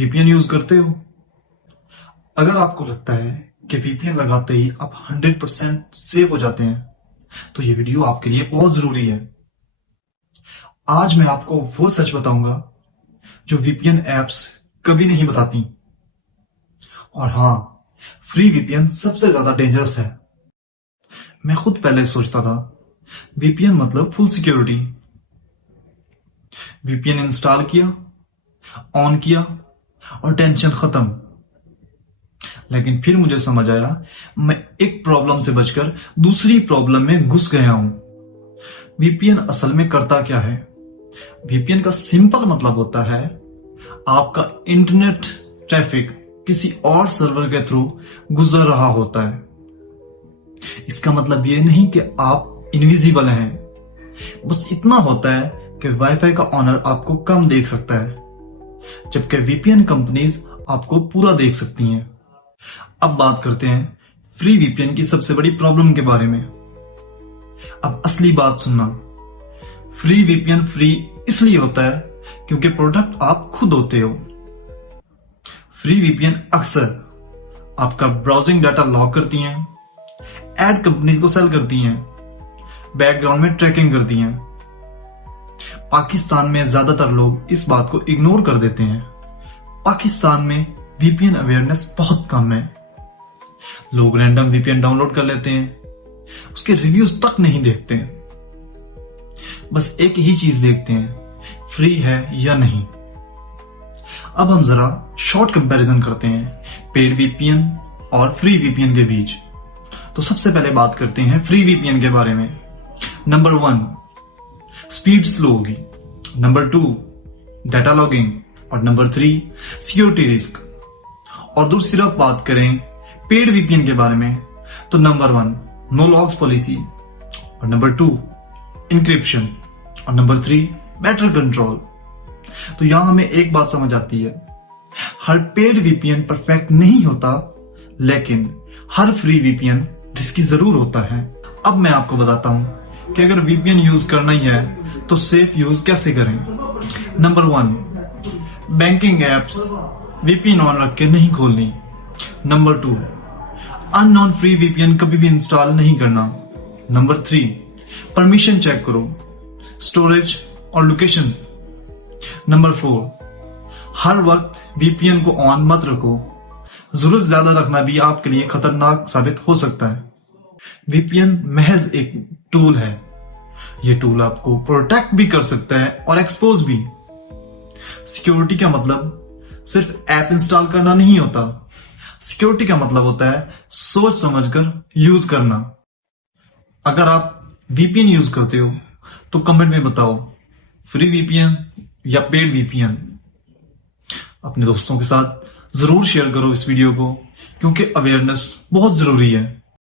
VPN use करते हो? अगर आपको लगता है कि वीपीएन लगाते ही आप 100% सेफ हो जाते हैं तो ये वीडियो आपके लिए बहुत जरूरी है। आज मैं आपको वो सच बताऊंगा जो वीपीएन एप्स कभी नहीं बताती। और हाँ, फ्री वीपीएन सबसे ज्यादा डेंजरस है। मैं खुद पहले सोचता था वीपीएन मतलब फुल सिक्योरिटी। वीपीएन इंस्टॉल किया, ऑन किया और टेंशन खत्म। लेकिन फिर मुझे समझ आया मैं एक प्रॉब्लम से बचकर दूसरी प्रॉब्लम में घुस गया हूं। वीपीएन असल में करता क्या है? वीपीएन का सिंपल मतलब होता है आपका इंटरनेट ट्रैफिक किसी और सर्वर के थ्रू गुजर रहा होता है। इसका मतलब यह नहीं कि आप इनविजिबल हैं, बस इतना होता है कि वाईफाई का ऑनर आपको कम देख सकता है, जबकि वीपीएन कंपनीज आपको पूरा देख सकती हैं। अब बात करते हैं फ्री वीपीएन की सबसे बड़ी प्रॉब्लम के बारे में। अब असली बात सुनना, फ्री वीपीएन फ्री इसलिए होता है क्योंकि प्रोडक्ट आप खुद होते हो। फ्री वीपीएन अक्सर आपका ब्राउजिंग डाटा लॉक करती हैं, एड कंपनीज को सेल करती हैं, बैकग्राउंड में ट्रैकिंग करती हैं। पाकिस्तान में ज्यादातर लोग इस बात को इग्नोर कर देते हैं। पाकिस्तान में वीपीएन अवेयरनेस बहुत कम है। लोग रैंडम वीपीएन डाउनलोड कर लेते हैं, उसके रिव्यूज तक नहीं देखते, बस एक ही चीज देखते हैं, फ्री है या नहीं। अब हम जरा शॉर्ट कंपैरिजन करते हैं पेड वीपीएन और फ्री वीपीएन के बीच। तो सबसे पहले बात करते हैं फ्री वीपीएन के बारे में। नंबर 1, स्पीड स्लो होगी। Number 2, data logging. और नंबर 3, सिक्योरिटी रिस्क। और दूसरी तरफ बात करें पेड वीपीएन के बारे में तो नंबर 1, नो लॉग्स पॉलिसी। और नंबर 2, इंक्रिप्शन। और नंबर 3, बेटर कंट्रोल। तो यहां हमें एक बात समझ आती है, हर पेड वीपीएन परफेक्ट नहीं होता, लेकिन हर फ्री वीपीएन रिस्की जरूर होता है। अब मैं आपको बताता हूं कि अगर वीपीएन यूज करना ही है तो सेफ यूज कैसे करें। Number 1, banking apps VPN on रख के नहीं खोलनी। नंबर 2, अननोन फ्री वीपीएन कभी भी इंस्टॉल नहीं करना। नंबर 3, परमिशन चेक करो, स्टोरेज और लोकेशन। नंबर 4, हर वक्त वीपीएन को ऑन मत रखो, जरूरत ज्यादा रखना भी आपके लिए खतरनाक साबित हो सकता है। वीपीएन महज एक टूल है। यह टूल आपको प्रोटेक्ट भी कर सकता है और एक्सपोज भी। सिक्योरिटी का मतलब सिर्फ ऐप इंस्टॉल करना नहीं होता। सिक्योरिटी का मतलब होता है सोच समझकर यूज करना। अगर आप वीपीएन यूज करते हो तो कमेंट में बताओ, फ्री वीपीएन या पेड वीपीएन। अपने दोस्तों के साथ जरूर शेयर करो इस वीडियो को, क्योंकि अवेयरनेस बहुत जरूरी है।